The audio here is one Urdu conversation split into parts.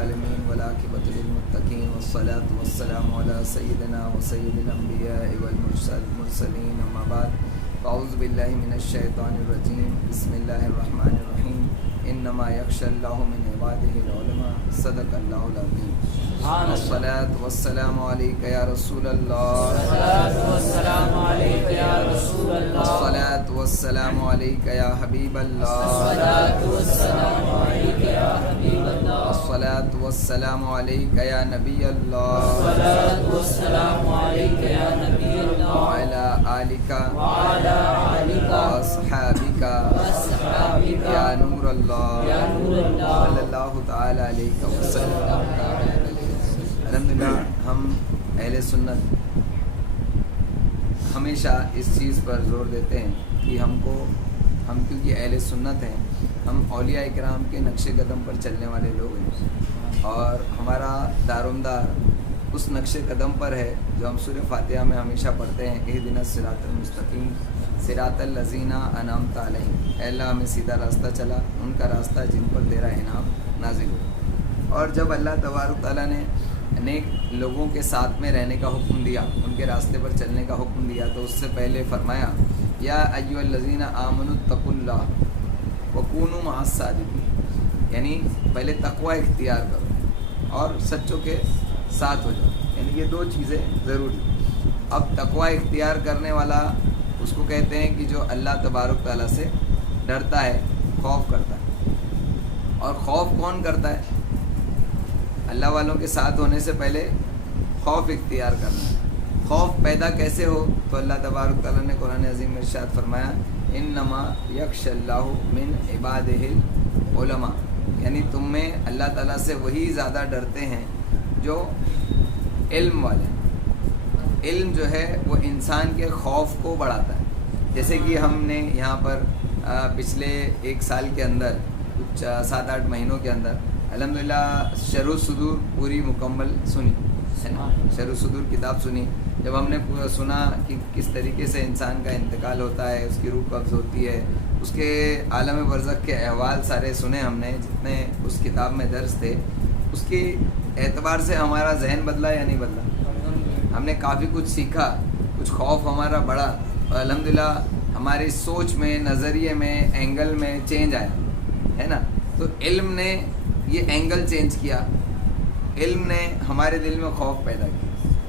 العالمين والعاقبة للمتقين والصلاة والسلام على سيدنا وسيد الأنبياء والمرسلين أما بعد فأعوذ بالله من الشيطان الرجيم بسم الله الرحمن الرحيم إنما يخشى الله من عباده العلماء صدق الله العظيم الصلاة والسلام عليك يا رسول الله الصلاة والسلام عليك يا رسول الله الصلاة والسلام عليك يا حبيب الله الصلاة والسلام عليك يا حبيب الله الصلاة والسلام عليك يا نبي الله الصلاة والسلام عليك يا نبي الله وعلى آلك وعلى آلك وأصحابك وأصحابك يا نور الله يا نور الله صلی اللہ تعالی علیہ وسلم. الحمدللہ ہم اہل سنت ہمیشہ اس چیز پر زور دیتے ہیں کہ ہم کیونکہ اہل سنت ہیں، ہم اولیاء اکرام کے نقش قدم پر چلنے والے لوگ ہیں اور ہمارا دارومدار اس نقش قدم پر ہے جو ہم سورہ فاتحہ میں ہمیشہ پڑھتے ہیں، اہدنا الصراط المستقیم صراط الذین انعمت علیہم. اے اللہ ہمیں سیدھا راستہ چلا، ان کا راستہ جن پر تیرا انعام نازل ہو. اور جب اللہ تبارک تعالیٰ نے نیک لوگوں کے ساتھ میں رہنے کا حکم دیا، ان کے راستے پر چلنے کا حکم دیا، تو اس سے پہلے فرمایا یا ایھا الذین آمنوا اتقوا اللہ وکونوا مع الصادقین، یعنی پہلے تقوی اختیار کرو اور سچوں کے ساتھ ہو جاؤ، یعنی یہ دو چیزیں ضروری. اب تقوی اختیار کرنے والا اس کو کہتے ہیں کہ جو اللہ تبارک تعالیٰ سے ڈرتا ہے، خوف کرتا ہے. اور خوف کون کرتا ہے؟ اللہ والوں کے ساتھ ہونے سے پہلے خوف اختیار کرنا. خوف پیدا کیسے ہو؟ تو اللہ تبارک تعالیٰ نے قرآن عظیم میں ارشاد فرمایا انما یخشی اللہ من عبادہ العلماء، یعنی تم میں اللہ تعالیٰ سے وہی زیادہ ڈرتے ہیں جو علم والے ہیں. علم جو ہے وہ انسان کے خوف کو بڑھاتا ہے. جیسے کہ ہم نے یہاں پر پچھلے ایک سال کے اندر کچھ 7-8 مہینوں کے اندر الحمدللہ شرح الصدور پوری مکمل سنی ہے نا. شرح الصدور کتاب سنی. جب ہم نے سنا کہ کس طریقے سے انسان کا انتقال ہوتا ہے، اس کی روح قبض ہوتی ہے، اس کے عالم برزخ کے احوال سارے سنے ہم نے جتنے اس کتاب میں درج تھے، اس کے اعتبار سے ہمارا ذہن بدلا یا نہیں بدلا؟ ہم نے کافی کچھ سیکھا، کچھ خوف ہمارا بڑھا اور الحمدللہ ہماری سوچ میں، نظریے میں، اینگل میں چینج آیا ہے نا. تو علم نے یہ اینگل چینج کیا، علم نے ہمارے دل میں خوف پیدا کیا.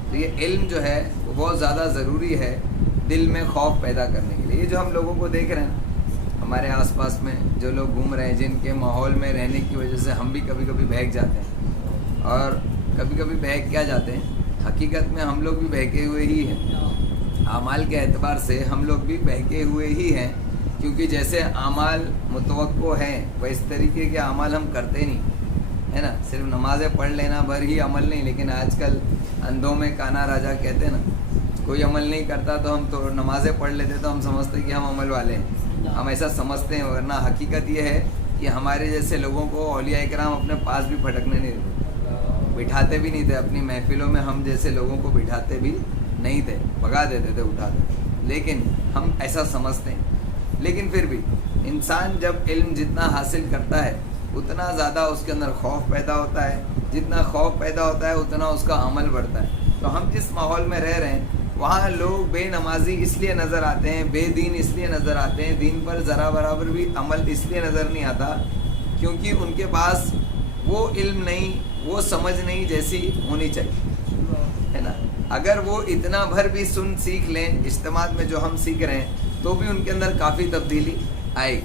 تو یہ علم جو ہے وہ بہت زیادہ ضروری ہے دل میں خوف پیدا کرنے کے لیے. یہ جو ہم لوگوں کو دیکھ رہے ہیں ہمارے آس پاس میں جو لوگ گھوم رہے ہیں، جن کے ماحول میں رہنے کی وجہ سے ہم بھی کبھی کبھی بہک جاتے ہیں اور کبھی کبھی بہک کیا جاتے ہیں، حقیقت میں ہم لوگ بھی بہکے ہوئے ہی ہیں. اعمال کے اعتبار سے ہم لوگ بھی بہکے ہوئے ہی ہیں، کیونکہ جیسے اعمال متوقع ہیں وہ اس طریقے کے اعمال ہم کرتے نہیں ہے نا. صرف نمازیں پڑھ لینا بھر ہی عمل نہیں. لیکن آج کل اندھوں میں کانا راجا کہتے ہیں نا، کوئی عمل نہیں کرتا تو ہم تو نمازیں پڑھ لیتے تو ہم سمجھتے کہ ہم عمل والے ہیں، ہم ایسا سمجھتے ہیں. ورنہ حقیقت یہ ہے کہ ہمارے جیسے لوگوں کو اولیاء کرام اپنے پاس بھی پھٹکنے نہیں دیتے، بٹھاتے بھی نہیں تھے اپنی محفلوں میں. ہم جیسے لوگوں کو بٹھاتے بھی نہیں تھے، بھگا دیتے تھے اٹھا دیتے. لیکن ہم ایسا سمجھتے ہیں. لیکن پھر بھی انسان جب علم جتنا حاصل کرتا ہے اتنا زیادہ اس کے اندر خوف پیدا ہوتا ہے. جتنا خوف پیدا ہوتا ہے اتنا اس کا عمل بڑھتا ہے. تو ہم جس ماحول میں رہ رہے ہیں وہاں لوگ بے نمازی اس لیے نظر آتے ہیں، بے دین اس لیے نظر آتے ہیں، دین پر ذرا برابر بھی عمل اس لیے نظر نہیں آتا کیونکہ ان کے پاس وہ علم نہیں، وہ سمجھ نہیں جیسی ہونی چاہیے ہے نا. اگر وہ اتنا بھر بھی سیکھ لیں اجتماع میں جو ہم سیکھ رہے ہیں تو بھی ان کے اندر کافی تبدیلی آئے.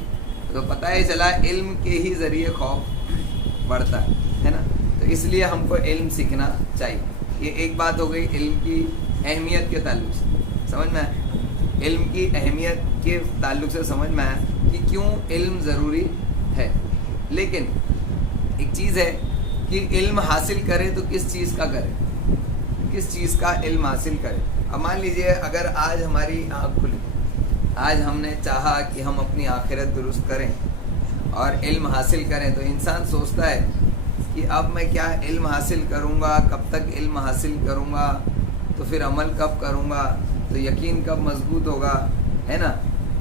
تو پتہ ہی چلا علم کے ہی ذریعے خوف بڑھتا ہے نا. تو اس لیے ہم کو علم سیکھنا چاہیے. یہ ایک بات ہو گئی علم کی اہمیت کے تعلق سے. سمجھ میں آیا؟ علم کی اہمیت کے تعلق سے سمجھ میں آیا کہ کیوں علم ضروری ہے. لیکن ایک چیز ہے کہ علم حاصل کرے تو کس چیز کا کرے، کس چیز کا علم حاصل کرے. اب مان لیجئے اگر آج ہماری آنکھ کھلی، آج ہم نے چاہا کہ ہم اپنی آخرت درست کریں اور علم حاصل کریں، تو انسان سوچتا ہے کہ اب میں کیا علم حاصل کروں گا، کب تک علم حاصل کروں گا، تو پھر عمل کب کروں گا، تو یقین کب مضبوط ہوگا ہے نا.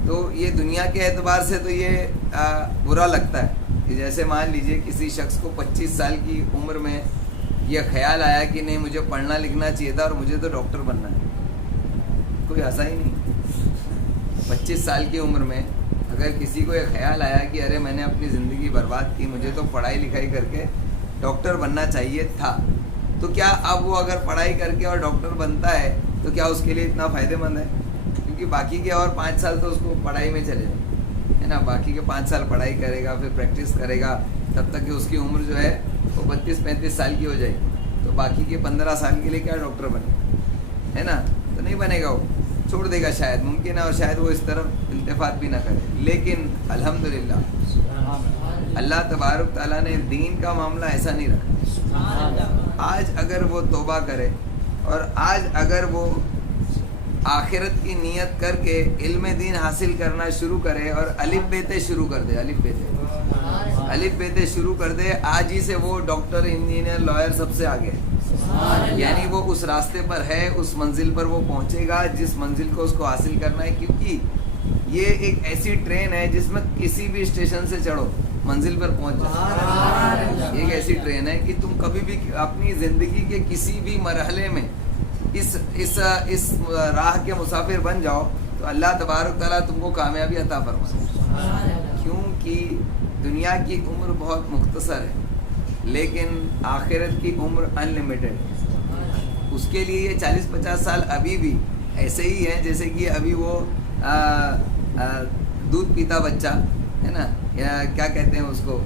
تو یہ دنیا کے اعتبار سے تو یہ برا لگتا ہے کہ جیسے مان لیجئے کسی شخص کو 25 سال کی عمر میں یہ خیال آیا کہ نہیں مجھے پڑھنا لکھنا چاہیے تھا اور مجھے تو ڈاکٹر بننا ہے، کوئی ہنسا ہی نہیں۔ 25 سال کی عمر میں اگر کسی کو یہ خیال آیا کہ ارے میں نے اپنی زندگی برباد کی، مجھے تو پڑھائی لکھائی کر کے ڈاکٹر بننا چاہیے تھا، تو کیا اب وہ اگر پڑھائی کر کے اور ڈاکٹر بنتا ہے تو کیا اس کے لیے اتنا فائدہ مند ہے؟ کیونکہ باقی کے اور 5 سال تو اس کو پڑھائی میں چلے جائیں، ہے نا، باقی کے 5 سال پڑھائی کرے گا، پھر پریکٹس کرے گا، تب تک کہ اس کی عمر جو ہے وہ 32-35 سال کی ہو جائے گی، تو باقی کے 15 سال کے لیے کیا ڈاکٹر بنے، ہے نا، تو نہیں بنے گا، وہ چھوڑ دے گا، شاید ممکن ہے، اور شاید وہ اس طرف التفات بھی نہ کرے۔ لیکن الحمدللہ اللہ تبارک تعالیٰ نے دین کا معاملہ ایسا نہیں رکھا۔ آج اگر وہ توبہ کرے اور آج اگر وہ آخرت کی نیت کر کے علم دین حاصل کرنا شروع کرے اور الف بیتے شروع کر دے، الف بیتے شروع کر دے، آج ہی سے وہ ڈاکٹر، انجینئر، لائر سب سے آگے ہے، یعنی وہ اس راستے پر ہے، اس منزل پر وہ پہنچے گا جس منزل کو اس کو حاصل کرنا ہے، کیونکہ یہ ایک ایسی ٹرین ہے جس میں کسی بھی اسٹیشن سے چڑھو منزل پر پہنچ جاؤ۔ ایک ایسی ٹرین ہے کہ تم کبھی بھی اپنی زندگی کے کسی بھی مرحلے میں اس راہ کے مسافر بن جاؤ تو اللہ تبارک تعالیٰ تم کو کامیابی عطا فرمائے، کیونکہ دنیا کی عمر بہت مختصر ہے لیکن آخرت کی عمر انلمیٹڈ ہے۔ اس کے لیے یہ 40-50 سال ابھی بھی ایسے ہی ہیں جیسے کہ ابھی وہ دودھ پیتا بچہ ہے نا، یا کیا کہتے ہیں اس کو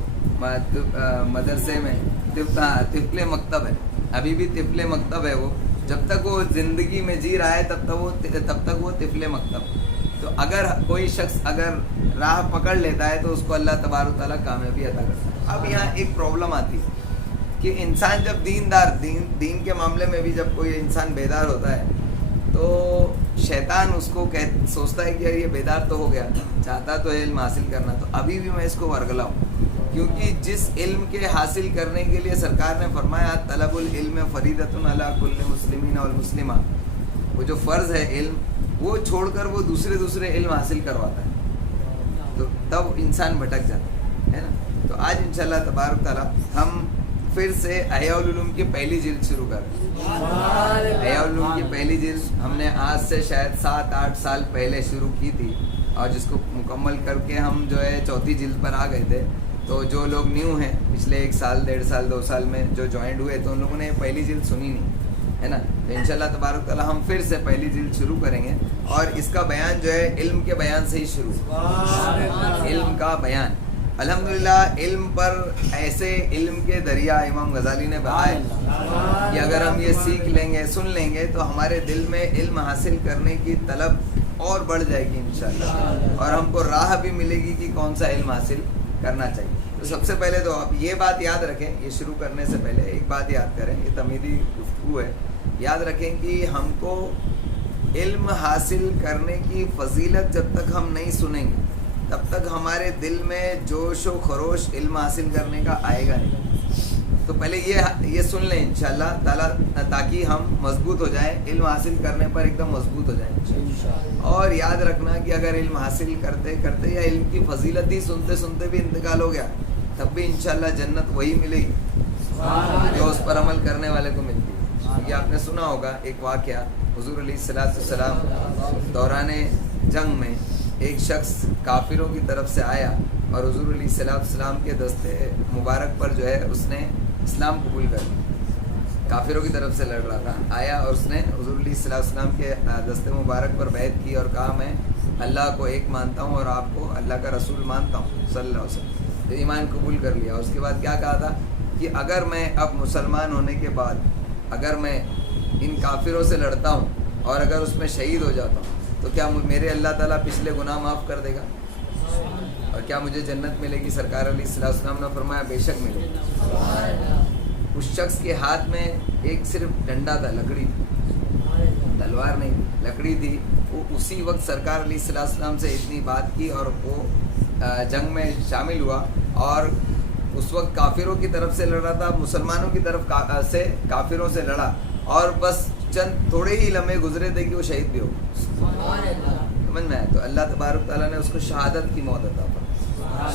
مدرسے میں طفل مکتب ہے، ابھی بھی طفل مکتب ہے وہ، جب تک وہ زندگی میں جی رہا ہے تب تک وہ طفل مکتب۔ تو اگر کوئی شخص اگر راہ پکڑ لیتا ہے تو اس کو اللہ تبارک تعالیٰ کامیابی عطا کرتا ہے۔ اب یہاں ایک پرابلم آتی ہے کہ انسان جب دین کے معاملے میں بھی جب کوئی انسان بیدار ہوتا ہے تو شیطان اس کو سوچتا ہے کہ یار یہ بیدار تو ہو گیا، چاہتا تو ہے علم حاصل کرنا، تو ابھی بھی میں اس کو ورگلاؤں، کیونکہ جس علم کے حاصل کرنے کے لیے سرکار نے فرمایا طلب العلم فریضۃ علی کل مسلمین والمسلمہ، وہ جو فرض ہے علم وہ چھوڑ کر وہ دوسرے علم حاصل کرواتا ہے، تو تب انسان بھٹک جاتا ہے نا۔ تو آج انشاءاللہ تبارک تعالیٰ ہم پھر سے احیاء العلوم کی پہلی جلد شروع کر دیں۔ احیاء العلوم کی پہلی جلد ہم نے آج سے شاید 7-8 سال پہلے شروع کی تھی، اور جس کو مکمل کر کے ہم جو ہے 4تھی جلد پر آ گئے تھے۔ تو جو لوگ نیو ہیں پچھلے 1 سال 1.5 سال 2 سال میں جو جوائنڈ ہوئے تو ان لوگوں نے پہلی جلد سنی نہیں، ہے نا، تو انشاءاللہ تبارک تعالیٰ ہم پھر سے پہلی جلد شروع کریں گے، اور اس کا بیان جو ہے علم کے بیان سے ہی شروع، علم کا بیان۔ الحمدللہ علم پر ایسے علم کے دریا امام غزالی نے بہائے کہ اگر ہم یہ سیکھ لیں گے، سن لیں گے تو ہمارے دل میں علم حاصل کرنے کی طلب اور بڑھ جائے گی انشاءاللہ، اور ہم کو راہ بھی ملے گی کہ کون سا علم حاصل کرنا چاہیے۔ تو سب سے پہلے تو آپ یہ بات یاد رکھیں، یہ شروع کرنے سے پہلے ایک بات یاد کریں، یہ تمہیدی گفتگو ہے، یاد رکھیں کہ ہم کو علم حاصل کرنے کی فضیلت جب تک ہم نہیں سنیں گے تب تک ہمارے دل میں جوش و خروش علم حاصل کرنے کا آئے گا نہیں۔ تو پہلے یہ سن لیں انشاءاللہ تعالیٰ، تاکہ ہم مضبوط ہو جائیں، علم حاصل کرنے پر ایک دم مضبوط ہو جائیں۔ اور یاد رکھنا کہ اگر علم حاصل کرتے کرتے یا علم کی فضیلت ہی سنتے سنتے بھی انتقال ہو گیا تب بھی انشاءاللہ جنت وہی ملے گی جو اس پر عمل کرنے والے کو ملتی ہے۔ یہ آپ نے سنا ہوگا ایک واقعہ، حضور علیہ السلام دوران جنگ میں ایک شخص کافروں کی طرف سے آیا اور حضور علیہ السلام کے دستے مبارک پر جو ہے اس نے اسلام قبول کر لیا، کافروں کی طرف سے لڑ رہا تھا، آیا اور اس نے حضور علیہ السلام کے دستے مبارک پر بیعت کی اور کہا میں اللہ کو ایک مانتا ہوں اور آپ کو اللہ کا رسول مانتا ہوں صلی اللہ علیہ وسلم، تو ایمان قبول کر لیا۔ اس کے بعد کیا کہا تھا کہ اگر میں اب مسلمان ہونے کے بعد اگر میں ان کافروں سے لڑتا ہوں اور اگر اس میں شہید ہو جاتا ہوں تو کیا میرے اللہ تعالیٰ پچھلے گناہ معاف کر دے گا اور کیا مجھے جنت ملے گی؟ سرکار علیہ السلام نے فرمایا بے شک ملے گی۔ اس شخص کے ہاتھ میں ایک صرف ڈنڈا تھا، لکڑی تھی، تلوار نہیں تھی، لکڑی تھی۔ وہ اسی وقت سرکار علیہ السلام سے اتنی بات کی اور وہ جنگ میں شامل ہوا، اور اس وقت کافروں کی طرف سے لڑ رہا تھا، مسلمانوں کی طرف سے کافروں سے لڑا، اور بس چند تھوڑے ہی لمحے گزرے تھے کہ وہ شہید بھی ہو گئے۔ سمجھ میں آیا؟ تو اللہ تبارک تعالیٰ نے اس کو شہادت کی موت عطا فرمائی۔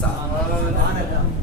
7।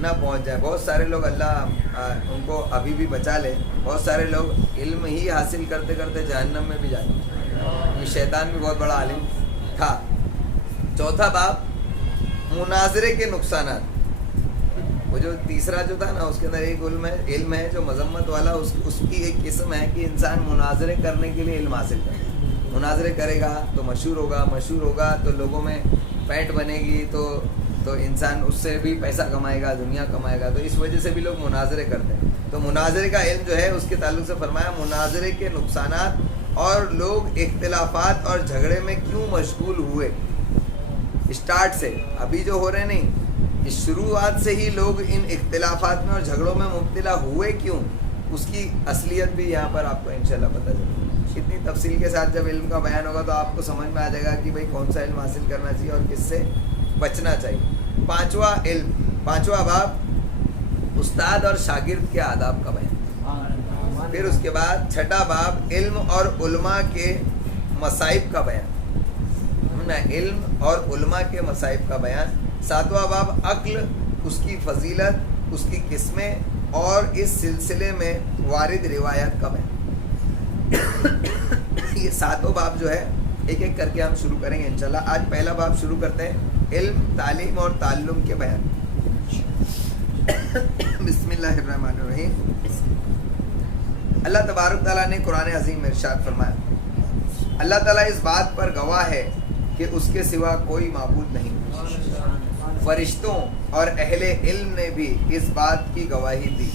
نہ پہنچ جائے. بہت سارے لوگ اللہ ان کو ابھی بھی بچا لے. بہت سارے لوگ علم ہی حاصل کرتے کرتے جہنم میں بھی جائیں. یہ شیطان بھی بہت بڑا عالم تھا. چوتھا باب مناظرے کے نقصانات. وہ جو تیسرا جو تھا نا اس کے اندر ایک علم ہے جو مذمت والا. اس کی ایک قسم ہے کہ انسان مناظرے کرنے کے لیے علم حاصل کرے. مناظرے کرے گا تو مشہور ہوگا تو لوگوں میں پیٹ بنے گی, تو انسان اس سے بھی پیسہ کمائے گا, دنیا کمائے گا. تو اس وجہ سے بھی لوگ مناظرے کرتے ہیں. تو مناظرے کا علم جو ہے اس کے تعلق سے فرمایا مناظرے کے نقصانات اور لوگ اختلافات اور جھگڑے میں کیوں مشغول ہوئے. اسٹارٹ سے ابھی جو ہو رہے نہیں, اس شروعات سے ہی لوگ ان اختلافات میں اور جھگڑوں میں مبتلا ہوئے کیوں, اس کی اصلیت بھی یہاں پر آپ کو انشاءاللہ پتہ چلے. اتنی تفصیل کے ساتھ جب علم کا بیان ہوگا تو آپ کو سمجھ میں آ جائے گا کہ بھئی کون سا علم حاصل کرنا چاہیے اور کس سے بچنا چاہیے. پانچواں باب استاد اور شاگرد کے آداب کا بیان. پھر اس کے بعد چھٹا باب علم اور علماء کے مصائب کا بیان. علم اور علماء کے مصائب کا بیان. ساتواں باب عقل, اس کی فضیلت, اس کی قسمیں اور اس سلسلے میں وارد روایات کا بیان. یہ ساتوں باب جو ہے ایک ایک کر کے ہم شروع کریں گے انشاءاللہ. آج پہلا باب شروع کرتے ہیں علم, تعلیم اور تعلم کے بیان. بسم اللہ الرحمن الرحیم. اللہ تبارک تعالیٰ نے قرآن عظیم میں ارشاد فرمایا, اللہ تعالیٰ اس بات پر گواہ ہے کہ اس کے سوا کوئی معبود نہیں. فرشتوں اور اہل علم نے بھی اس بات کی گواہی دی.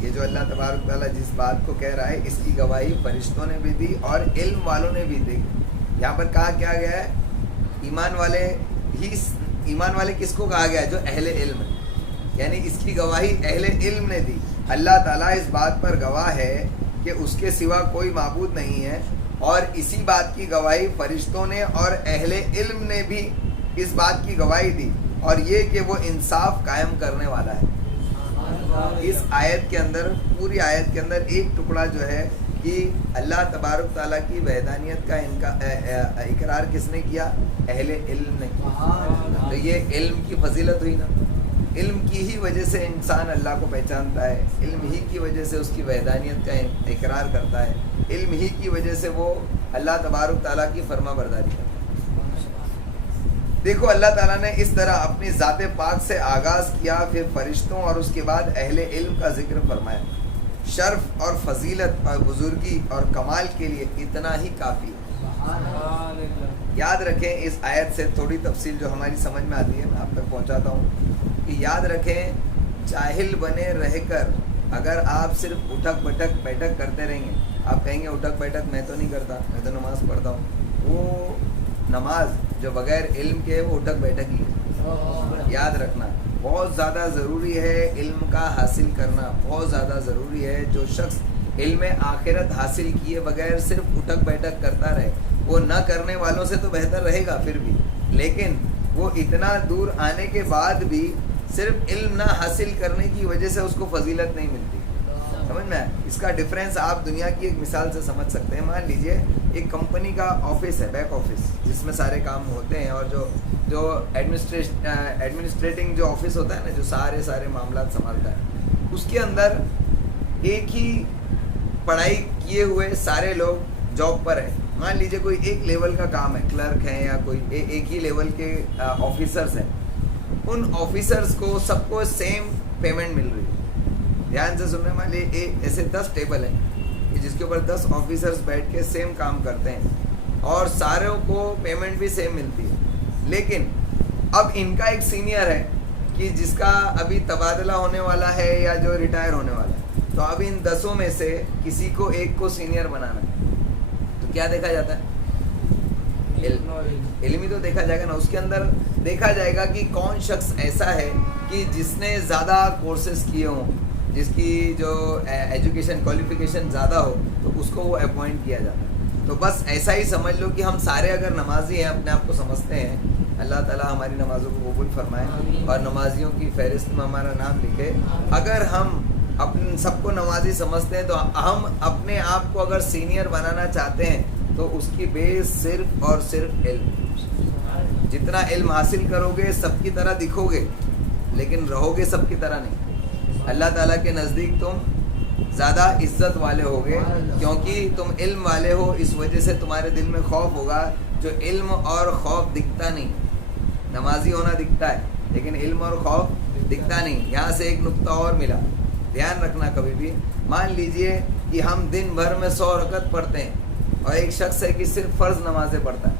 یہ جو اللہ تبارک تعالیٰ جس بات کو کہہ رہا ہے اس کی گواہی فرشتوں نے بھی دی اور علم والوں نے بھی دی. یہاں پر کہا کیا گیا ہے, ایمان والے کس کو کہا گیا ہے, جو اہل علم ہے. یعنی اس کی گواہی اہل علم نے دی. اللہ تعالیٰ اس بات پر گواہ ہے کہ اس کے سوا کوئی معبود نہیں ہے, اور اسی بات کی گواہی فرشتوں نے اور اہل علم نے بھی اس بات کی گواہی دی, اور یہ کہ وہ انصاف قائم کرنے والا ہے. اس آیت کے اندر, پوری آیت کے اندر ایک ٹکڑا جو ہے کہ اللہ تبارک تعالیٰ کی وحدانیت کا اقرار کس نے کیا, اہل علم نے کیا. تو یہ علم کی فضیلت ہوئی نا. علم کی ہی وجہ سے انسان اللہ کو پہچانتا ہے, علم ہی کی وجہ سے اس کی وحدانیت کا اقرار کرتا ہے, علم ہی کی وجہ سے وہ اللہ تبارک تعالیٰ کی فرما برداری کرتا ہے. دیکھو اللہ تعالیٰ نے اس طرح اپنی ذات پاک سے آغاز کیا, پھر فرشتوں اور اس کے بعد اہل علم کا ذکر فرمایا. شرف اور فضیلت اور بزرگی اور کمال کے لیے اتنا ہی کافی ہے. یاد رکھیں اس آیت سے تھوڑی تفصیل جو ہماری سمجھ میں آتی ہے میں آپ تک پہنچاتا ہوں کہ یاد رکھیں جاہل بنے رہ کر اگر آپ صرف اٹھک بٹک بیٹھک کرتے رہیں گے, آپ کہیں گے اٹھک بیٹھک میں تو نہیں کرتا, میں تو نماز پڑھتا ہوں. وہ نماز جو بغیر علم کے وہ اٹھک بیٹھک ہی ہے. یاد رکھنا بہت زیادہ ضروری ہے علم کا حاصل کرنا, بہت زیادہ ضروری ہے. جو شخص علم آخرت حاصل کیے بغیر صرف اٹھک بیٹھک کرتا رہے, وہ نہ کرنے والوں سے تو بہتر رہے گا پھر بھی, لیکن وہ اتنا دور آنے کے بعد بھی صرف علم نہ حاصل کرنے کی وجہ سے اس کو فضیلت نہیں ملتی. سمجھ میں اس کا ڈفرینس آپ دنیا کی ایک مثال سے سمجھ سکتے ہیں. مان لیجئے ایک کمپنی کا آفس ہے, بیک آفس, جس میں سارے کام ہوتے ہیں, اور جو ایڈمنسٹریٹنگ جو آفس ہوتا ہے نا, جو سارے معاملات سنبھالتا ہے, اس کے اندر ایک ہی پڑھائی کیے ہوئے سارے لوگ جاب پر ہیں. مان لیجئے کوئی ایک لیول کا کام ہے, کلرک ہیں یا کوئی ایک ہی لیول کے آفیسرز ہیں. ان آفیسرز کو سب کو سیم پیمنٹ مل رہی ہے. دھیان سے سننے, مان لیے ایسے 10 ٹیبل ہیں جس کے اوپر 10 آفیسرز بیٹھ کے سیم کام کرتے ہیں, اور ساروں کو پیمنٹ بھی سیم ملتی ہے. لیکن اب ان کا ایک سینئر ہے کہ جس کا ابھی تبادلہ ہونے والا ہے یا جو ریٹائر ہونے والا ہے, تو اب ان 10 میں سے کسی کو ایک کو سینئر بنانا ہے. تو کیا دیکھا جاتا ہے, علم ہی تو دیکھا جائے گا نا. اس کے اندر دیکھا جائے گا کہ کون شخص ایسا ہے کہ جس نے زیادہ کورسز کیے ہوں, جس کی جو ایجوکیشن کوالیفیکیشن زیادہ ہو, تو اس کو وہ اپوائنٹ کیا جاتا ہے. تو بس ایسا ہی سمجھ لو کہ ہم سارے اگر نمازی ہیں, اپنے آپ کو سمجھتے ہیں, اللہ تعالیٰ ہماری نمازوں کو قبول فرمائے اور نمازیوں کی فہرست میں ہمارا نام لکھے. اگر ہم اپنے سب کو نمازی سمجھتے ہیں تو ہم اپنے آپ کو اگر سینئر بنانا چاہتے ہیں تو اس کی بیس صرف اور صرف علم. جتنا علم حاصل کرو گے سب کی طرح دکھو گے, لیکن رہو گے سب کی طرح نہیں. اللہ تعالیٰ کے نزدیک تم زیادہ عزت والے ہوگے کیونکہ تم علم والے ہو. اس وجہ سے تمہارے دل میں خوف ہوگا. جو علم اور خوف دکھتا نہیں. نمازی ہونا دکھتا ہے لیکن علم اور خوف دکھتا نہیں. یہاں سے ایک نقطہ اور ملا, دھیان رکھنا کبھی بھی. مان لیجئے کہ ہم دن بھر میں 100 رکعت پڑھتے ہیں اور ایک شخص ہے کہ صرف فرض نمازیں پڑھتا ہے.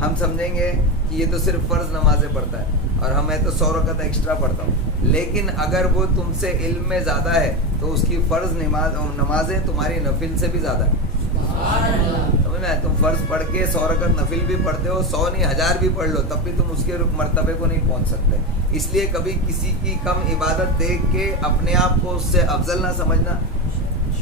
ہم سمجھیں گے کہ یہ تو صرف فرض نمازیں پڑھتا ہے اور میں تو 100 رکعت ایکسٹرا پڑھتا ہوں. لیکن اگر وہ تم سے علم میں زیادہ ہے تو اس کی فرض نمازیں تمہاری نفل سے بھی زیادہ ہے. سمجھ میں, تم فرض پڑھ کے 100 رکعت نفل بھی پڑھتے ہو, 100 نہیں 1000 بھی پڑھ لو, تب بھی تم اس کے مرتبے کو نہیں پہنچ سکتے. اس لیے کبھی کسی کی کم عبادت دیکھ کے اپنے آپ کو اس سے افضل نہ سمجھنا.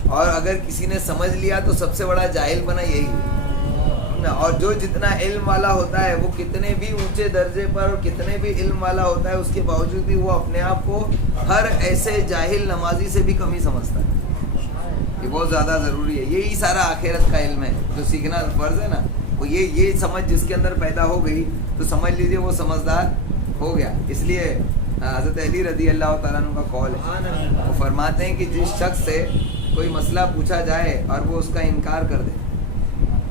اور اگر کسی نے سمجھ لیا تو سب سے بڑا جاہل بنا یہی ہے. اور جو جتنا علم والا ہوتا ہے وہ کتنے بھی اونچے درجے پر اور کتنے بھی علم والا ہوتا ہے اس کے باوجود بھی وہ اپنے آپ کو ہر ایسے جاہل نمازی سے بھی کم ہی سمجھتا ہے. یہ بہت زیادہ ضروری ہے. یہی سارا آخرت کا علم ہے جو سیکھنا فرض ہے نا. وہ یہ سمجھ جس کے اندر پیدا ہو گئی تو سمجھ لیجئے وہ سمجھدار ہو گیا. اس لیے حضرت علی رضی اللہ تعالیٰ عنہ کا قول ہے, وہ فرماتے ہیں کہ جس شخص سے کوئی مسئلہ پوچھا جائے اور وہ اس کا انکار کر دے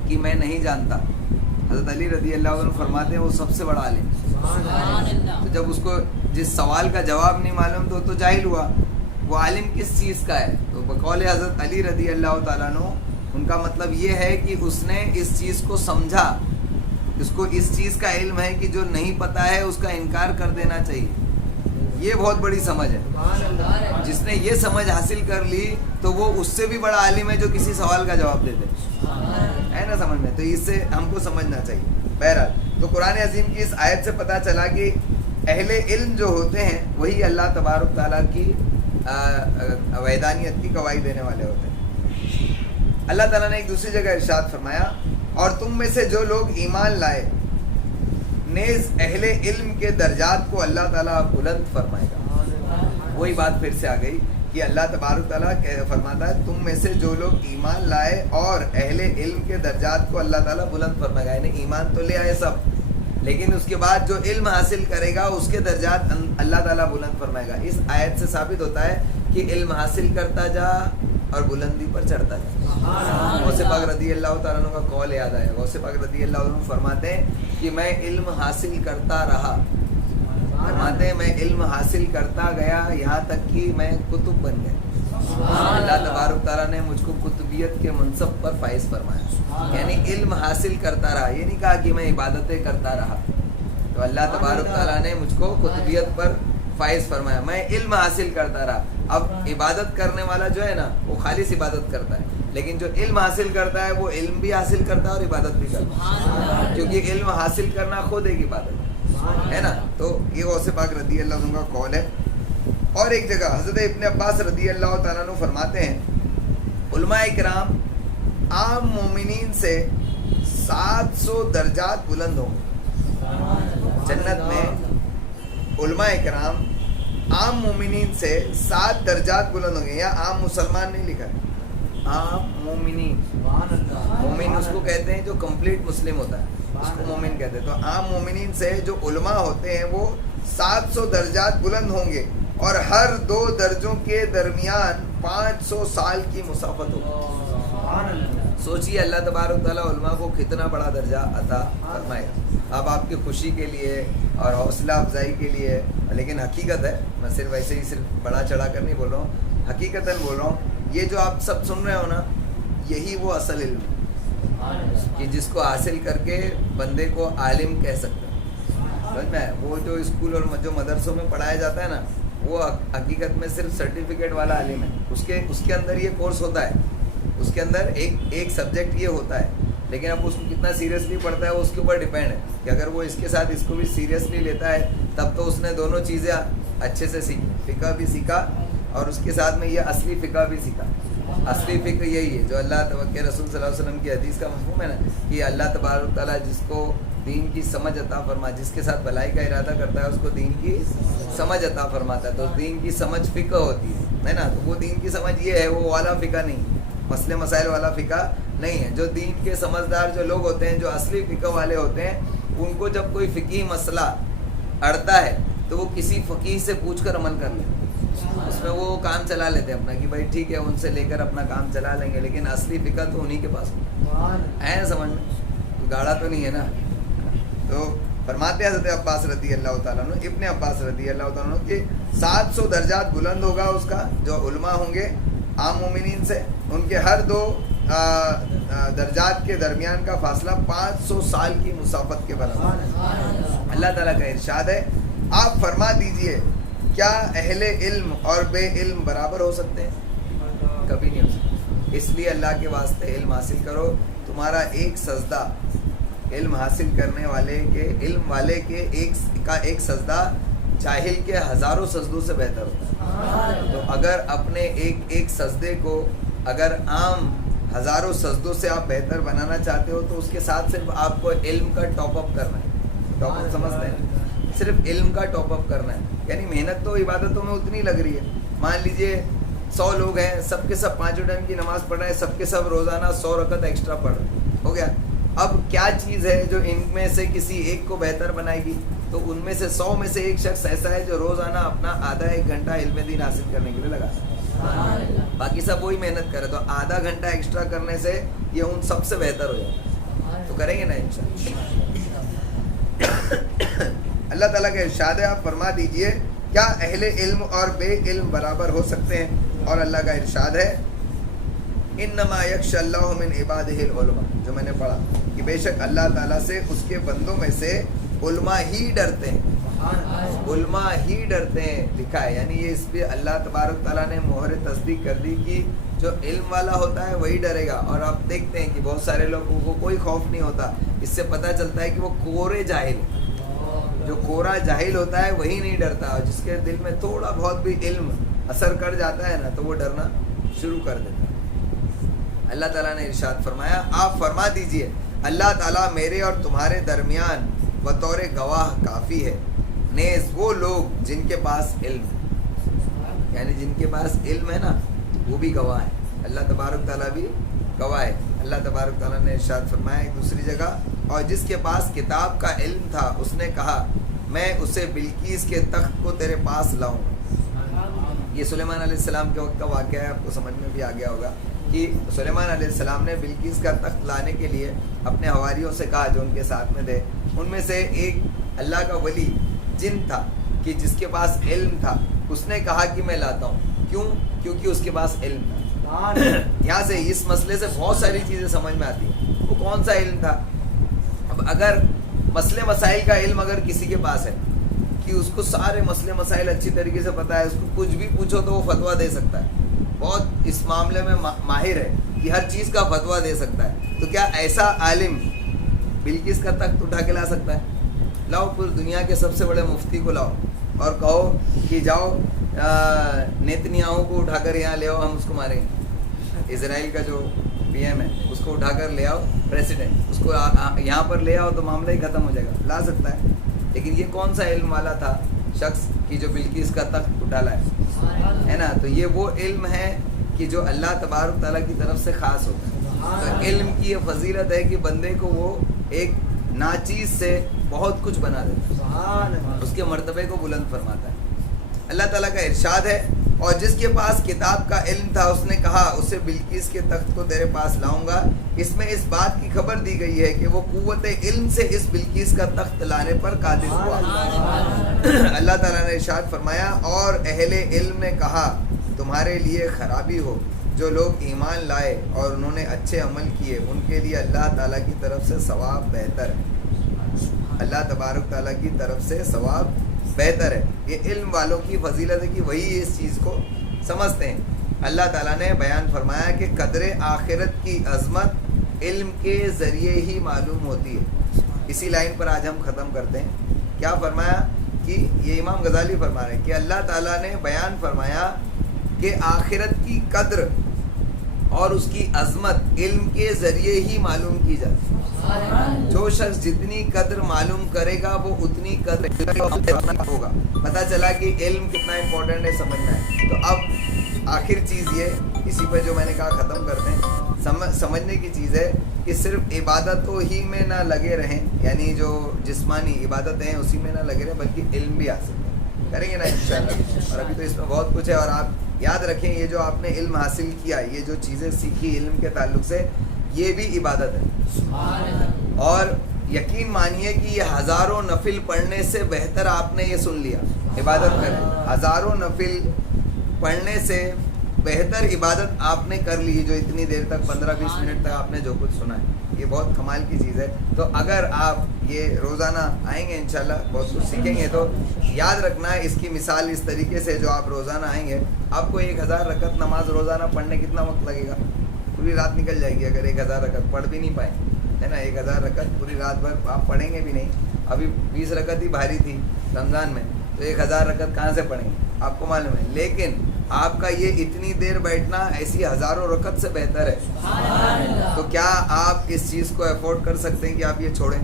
کہ میں نہیں جانتا, حضرت علی رضی اللہ عنہ فرماتے ہیں وہ سب سے بڑا عالم. تو جب اس کو جس سوال کا جواب نہیں معلوم تو جاہل ہوا. وہ عالم کس چیز کا ہے؟ تو بقول حضرت علی رضی اللہ تعالیٰ عنہ ان کا مطلب یہ ہے کہ اس نے اس چیز کو سمجھا, اس کو اس چیز کا علم ہے کہ جو نہیں پتا ہے اس کا انکار کر دینا چاہیے. یہ بہت بڑی سمجھ ہے. جس نے یہ سمجھ حاصل کر لی تو وہ اس سے بھی بڑا عالم ہے جو کسی سوال کا جواب دے دے, ہے نا سمجھ میں. تو اس سے ہم کو سمجھنا چاہیے. بہرحال تو قرآن عظیم کی اس آیت سے پتہ چلا کہ اہل علم جو ہوتے ہیں وہی اللہ تبارک تعالیٰ کی وحدانیت کی گواہی دینے والے ہوتے ہیں. اللہ تعالیٰ نے ایک دوسری جگہ ارشاد فرمایا, اور تم میں سے جو لوگ ایمان لائے نیز اہل علم کے درجات کو اللہ تعالیٰ بلند فرمائے گا. وہی بات پھر سے آ گئی کہ اللہ تبارک تعالیٰ فرماتا ہے تم میں سے جو لوگ ایمان لائے اور اہل علم کے درجات کو اللہ تعالیٰ بلند فرمائے گا. یعنی ایمان تو لے آئے سب, لیکن اس کے بعد جو علم حاصل کرے گا اس کے درجات اللہ تعالیٰ بلند فرمائے گا. اس آیت سے ثابت ہوتا ہے کہ علم حاصل کرتا جا اور بلندی پر چڑھتا جا. غوث پاک رضی اللہ تعالیٰ عنہ کا قول یاد آیا. غوث پاک رضی اللہ عنہ فرماتے ہیں کہ میں علم حاصل کرتا رہا, فرماتے ہیں میں علم حاصل کرتا گیا یہاں تک کہ میں کتب بن گیا. اللہ تبارک تعالیٰ نے مجھ کو کتبیت کے منصب پر فائز فرمایا. یعنی علم حاصل کرتا رہا, یہ نہیں کہا کہ میں عبادتیں کرتا رہا. تو اللہ تبارک تعالیٰ نے مجھ کو کتبیت پر فائز فرمایا, میں علم حاصل کرتا رہا. اب عبادت کرنے والا جو ہے نا وہ خالص عبادت کرتا ہے, لیکن جو علم حاصل کرتا ہے وہ علم بھی حاصل کرتا ہے اور عبادت بھی کرتا ہے, کیونکہ علم حاصل کرنا خود ایک عبادت ہے نا. تو یہ غوث پاک رضی اللہ عنہ کا قول ہے. اور ایک جگہ حضرت ابن عباس رضی اللہ تعالیٰ عنہ فرماتے ہیں علماء کرام عام مومنین سے 700 درجات بلند ہوں گے جنت میں. علماء کرام عام مومنین سے 7 درجات بلند ہوں گے. یا عام مسلمان نہیں لکھا ہے, عام مومنین. مومن اس کو کہتے ہیں جو کمپلیٹ مسلم ہوتا ہے, اس کو مومن کہتے ہیں. تو عام مومنین سے جو علماء ہوتے ہیں وہ 700 درجات بلند ہوں گے اور ہر 2 درجوں کے درمیان 500 سال کی مسافت ہوگی. سوچیے اللہ تبارک تعالیٰ علماء کو کتنا بڑا درجہ عطا فرمائے. اب آپ کی خوشی کے لیے اور حوصلہ افزائی کے لیے, لیکن حقیقت ہے, میں صرف ایسے ہی صرف بڑا چڑھا کر نہیں بول رہا ہوں, حقیقتاً بول رہا ہوں. یہ جو آپ سب سن رہے ہو نا, یہی وہ اصل علم ہے کہ جس کو حاصل کر کے بندے کو عالم کہہ سکتے ہیں. سمجھ میں, وہ جو اسکول اور جو مدرسوں میں پڑھایا جاتا ہے نا وہ حقیقت میں صرف سرٹیفکیٹ والا عالم ہے. اس کے اندر یہ کورس ہوتا ہے, اس کے اندر ایک سبجیکٹ یہ ہوتا ہے, لیکن اب اس کو کتنا سیریسلی پڑھتا ہے وہ اس کے اوپر ڈیپینڈ ہے کہ اگر وہ اس کے ساتھ اس کو بھی سیریسلی لیتا ہے تب تو اس نے دونوں چیزیں اچھے سے سیکھی, فقہ بھی سیکھا اور اس کے ساتھ میں یہ اصلی فقہ بھی سیکھا. اصلی فقہ یہی ہے جو اللہ کے رسول صلی اللہ علیہ وسلم کی حدیث کا مفہوم ہے نا کہ اللہ تبارک تعالیٰ جس کو دین کی سمجھ عطا فرما, جس کے ساتھ بھلائی کا ارادہ کرتا ہے اس کو دین کی سمجھ عطا فرماتا ہے. تو دین کی سمجھ فقہ ہوتی ہے نا. تو وہ دین کی سمجھ یہ ہے, وہ والا فقہ نہیں, مسئلے مسائل والا فقہ نہیں ہے. جو دین کے سمجھدار جو لوگ ہوتے ہیں, جو اصلی فقہ والے ہوتے ہیں, ان کو جب کوئی فقہی مسئلہ اڑتا ہے تو وہ کسی فقیہ سے پوچھ کر عمل کر لیں، اس میں وہ کام چلا لیتے ہیں اپنا کہ بھائی ٹھیک ہے ان سے لے کر اپنا کام چلا لیں گے، لیکن اصلی فقہ تو انہی کے پاس ہے، سمجھ میں تو گاڑا تو نہیں ہے نا۔ تو فرماتے ہیں حضرت عباس رضی اللہ تعالیٰ عنہ، ابن عباس رضی اللہ تعالیٰ عنہ کہ 700 درجات بلند ہوگا اس کا، جو علماء ہوں گے عام مومنین سے، ان کے ہر 2 درجات کے درمیان کا فاصلہ 500 سال کی مسافت کے برابر ہے۔ اللہ تعالیٰ کا ارشاد ہے، آپ فرما دیجئے کیا اہل علم اور بے علم برابر ہو سکتے ہیں؟ کبھی نہیں ہو سکتے۔ اس لیے اللہ کے واسطے علم حاصل کرو، تمہارا ایک سجدہ علم حاصل کرنے والے کے، علم والے کے ایک سجدہ جاہل کے ہزاروں سجدوں سے بہتر ہوتا ہے۔ تو اگر اپنے ایک سجدے کو اگر عام ہزاروں سجدوں سے آپ بہتر بنانا چاہتے ہو تو اس کے ساتھ صرف آپ کو علم کا ٹاپ اپ کرنا ہے۔ ٹاپ اپ سمجھتے ہیں؟ صرف علم کا ٹاپ اپ کرنا ہے، یعنی محنت تو عبادتوں میں اتنی لگ رہی ہے۔ مان لیجئے 100 لوگ ہیں، سب کے سب 5 ٹائم کی نماز پڑھ رہے ہیں، سب کے سب روزانہ 100 رکعت ایکسٹرا پڑھ رہے ہیں، ہو گیا۔ اب کیا چیز ہے جو ان میں سے کسی ایک کو بہتر بنائے گی؟ تو ان میں سے 100 میں سے ایک شخص ایسا ہے جو روزانہ اپنا آدھا 1 گھنٹہ علم دین حاصل کرنے کے لیے لگا ہے، باقی سب وہی محنت کرے، تو آدھا گھنٹہ ایکسٹرا کرنے سے یہ ان سب سے بہتر ہو جائے، تو کریں گے نا انشاءاللہ۔ اللہ تعالیٰ کا ارشاد ہے، آپ فرما دیجئے کیا اہل علم اور بے علم برابر ہو سکتے ہیں؟ اور اللہ کا ارشاد ہے، انما یخشی اللہ من عبادہ العلماء، جو میں نے پڑھا کہ بے شک اللہ تعالیٰ سے اس کے بندوں میں سے علماء ہی ڈرتے ہیں، علماء ہی ڈرتے ہیں لکھا ہے، یعنی یہ اس پہ اللہ تبارک تعالیٰ نے مہر تصدیق کر دی کہ جو علم والا ہوتا ہے وہی ڈرے گا۔ اور آپ دیکھتے ہیں کہ بہت سارے لوگوں کو کوئی خوف نہیں ہوتا، اس سے پتہ چلتا ہے کہ وہ کورے جاہل، جو کورا جاہل ہوتا ہے وہی نہیں ڈرتا، اور جس کے دل میں تھوڑا بہت بھی علم اثر کر جاتا ہے نا تو وہ ڈرنا شروع کر دیتا ہے۔ اللہ تعالیٰ نے ارشاد فرمایا، آپ فرما دیجئے اللہ تعالیٰ میرے اور تمہارے درمیان بطور گواہ کافی ہے، نیز وہ لوگ جن کے پاس علم ہے، یعنی جن کے پاس علم ہے نا وہ بھی گواہ ہے، اللہ تبارک تعالیٰ بھی گواہ ہے۔ اللہ تبارک تعالیٰ نے ارشاد فرمایا ایک دوسری جگہ، اور جس کے پاس کتاب کا علم تھا اس نے کہا میں اسے بلقیس کے تخت کو تیرے پاس لاؤں۔ یہ سلیمان علیہ السلام کے وقت کا واقعہ ہے، آپ کو سمجھ میں بھی آ گیا ہوگا کہ سلیمان علیہ السلام نے بلقیس کا تخت لانے کے لیے اپنے حواریوں سے کہا جو ان کے ساتھ میں تھے، ان میں سے ایک اللہ کا ولی جن تھا کہ جس کے پاس علم تھا، اس نے کہا کہ میں لاتا ہوں، کیوں؟ کیونکہ اس کے پاس علم تھا۔ یہاں سے اس مسئلے سے بہت ساری چیزیں سمجھ میں آتی ہیں، وہ کون سا علم تھا؟ اب اگر مسئلے مسائل کا علم اگر کسی کے پاس ہے کہ اس کو سارے مسئلے مسائل اچھی طریقے سے پتہ ہے، اس کو کچھ بھی پوچھو تو وہ فتویٰ دے سکتا ہے، بہت اس معاملے میں ماہر ہے کہ ہر چیز کا فتویٰ دے سکتا ہے، تو کیا ایسا عالم بلقیس کا تخت اٹھا کے لا سکتا ہے؟ لاؤ پوری دنیا کے سب سے بڑے مفتی کو لاؤ اور کہو کہ جاؤ نیتنیاہو کو اٹھا کر یہاں لے آؤ، ہم اس کو ماریں گے، اسرائیل کا جو پی ایم ہے اس کو اٹھا کر لے آؤ، پریسیڈنٹ اس کو یہاں پر لے آؤ تو معاملہ ہی ختم ہو جائے گا، لا سکتا ہے۔ لیکن یہ کون سا علم والا تھا شخص کہ جو بلقیس کا تخت اٹھا لائے، ہے نا؟ تو یہ وہ علم ہے کہ جو اللہ تبارک تعالیٰ کی طرف سے خاص ہوتا ہے۔ تو علم کی یہ فضیلت ہے کہ بندے کو وہ ایک ناچیز سے بہت کچھ بنا دیتا ہے، اس کے مرتبے کو بلند فرماتا ہے۔ اللہ تعالیٰ کا ارشاد ہے، اور جس کے پاس کتاب کا علم تھا اس نے کہا اسے بلقیس کے تخت کو تیرے پاس لاؤں گا۔ اس میں اس بات کی خبر دی گئی ہے کہ وہ قوت علم سے اس بلقیس کا تخت لانے پر قادر ہوا۔ اللہ تعالیٰ نے ارشاد فرمایا، اور اہل علم نے کہا تمہارے لیے خرابی ہو، جو لوگ ایمان لائے اور انہوں نے اچھے عمل کیے ان کے لیے اللہ تعالیٰ کی طرف سے ثواب بہتر ہے، اللہ تبارک تعالیٰ کی طرف سے ثواب بہتر ہے۔ یہ علم والوں کی فضیلت ہے کہ وہی اس چیز کو سمجھتے ہیں۔ اللہ تعالیٰ نے بیان فرمایا کہ قدر آخرت کی عظمت علم کے ذریعے ہی معلوم ہوتی ہے۔ اسی لائن پر آج ہم ختم کرتے ہیں۔ کیا فرمایا کہ یہ امام غزالی فرما رہے ہیں کہ اللہ تعالیٰ نے بیان فرمایا کہ آخرت کی قدر اور اس کی عظمت علم کے ذریعے ہی معلوم کی جاتی ہے۔ جو شخص جتنی قدر معلوم کرے گا وہ اتنی قدر ہوگا۔ پتہ چلا کہ علم کتنا امپورٹنٹ ہے، سمجھنا ہے۔ تو اب آخر چیز یہ، اسی پہ جو میں نے کہا ختم کرتے ہیں، سمجھنے کی چیز ہے کہ صرف عبادتوں ہی میں نہ لگے رہیں، یعنی جو جسمانی عبادتیں ہیں اسی میں نہ لگے رہیں، بلکہ علم بھی حاصل کریں۔ کریں گے نا انشاءاللہ. اور ابھی تو اس میں بہت کچھ ہے، اور آپ یاد رکھیں یہ جو آپ نے علم حاصل کیا، یہ جو چیزیں سیکھی علم کے تعلق سے، یہ بھی عبادت ہے. اور یقین مانیے کہ یہ ہزاروں نفل پڑھنے سے بہتر آپ نے یہ سن لیا. عبادت کریں، ہزاروں نفل پڑھنے سے بہتر عبادت آپ نے کر لی، جو اتنی دیر تک 15-20 منٹ تک آپ نے جو کچھ سنا ہے. یہ بہت کمال کی چیز ہے. تو اگر آپ یہ روزانہ آئیں گے انشاءاللہ بہت کچھ سیکھیں گے. تو یاد رکھنا ہے اس کی مثال اس طریقے سے، جو آپ روزانہ آئیں گے، آپ کو 1000 رکعت نماز روزانہ پڑھنے کتنا وقت لگے گا؟ پوری رات نکل جائے گی اگر 1000 رکعت پڑھ بھی نہیں پائیں، ہے نا. 1000 رکعت پوری رات بھر آپ پڑھیں گے بھی نہیں. ابھی 20 رکعت ہی بھاری تھی رمضان میں، تو 1000 رکعت کہاں سے پڑھیں گے؟ آپ کو معلوم ہے. لیکن آپ کا یہ اتنی دیر بیٹھنا ایسی ہزاروں رکعت سے بہتر ہے. تو کیا آپ اس چیز کو افورڈ کر سکتے ہیں کہ آپ یہ چھوڑیں؟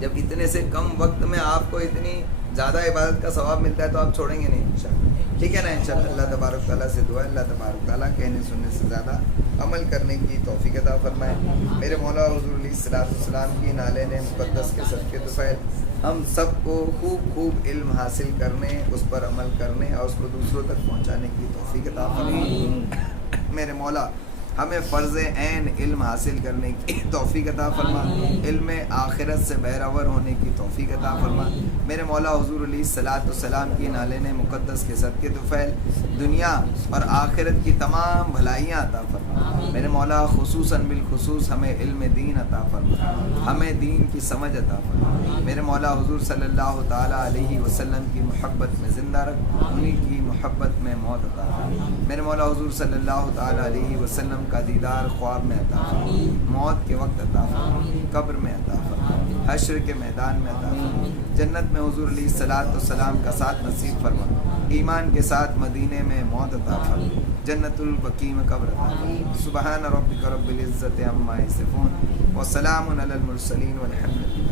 جب اتنے سے کم وقت میں آپ کو اتنی زیادہ عبادت کا ثواب ملتا ہے تو آپ چھوڑیں گے نہیں انشاءاللہ. ٹھیک ہے نا انشاءاللہ. اللہ تبارک تعالیٰ سے دعا ہے اللہ تبارک تعالیٰ کہنے سننے سے زیادہ عمل کرنے کی توفیق عطا فرمائے. میرے مولا حضور علیہ الصلوۃ والسلام کی نالین مقدس کے صدقے طفیل ہم سب کو خوب علم حاصل کرنے، اس پر عمل کرنے اور اس کو دوسروں تک پہنچانے کی توفیق عطا فرمائے. میرے مولا ہمیں فرض عین علم حاصل کرنے کی توفیق عطا فرما، علم آخرت سے بہرور ہونے کی توفیق عطا فرما. میرے مولا حضور علیہ الصلوۃ والسلام کی نالین مقدس کے صدقے طفیل دنیا اور آخرت کی تمام بھلائیاں عطا فرما. میرے مولا خصوصاً بالخصوص ہمیں علم دین عطا فرما، ہمیں دین کی سمجھ عطا فرما. میرے مولا حضور صلی اللہ تعالیٰ علیہ وسلم کی محبت میں زندہ رکھ، انہی کی محبت میں موت عطا فرما. میرے مولا حضور صلی اللہ تعالیٰ علیہ وسلم کا دیدار خواب میں عطا فرما، موت کے وقت عطا فرما، قبر میں عطا فرما، حشر کے میدان میں عطا فرما. جنت میں حضور علیہ الصلوۃ والسلام کا ساتھ نصیب فرما. ایمان کے ساتھ مدینے میں موت عطا فرما، جنت البقیع میں قبر عطا فرما. سبحان ربک رب العزت عما یصفون وسلام علی المرسلین والحمد للہ.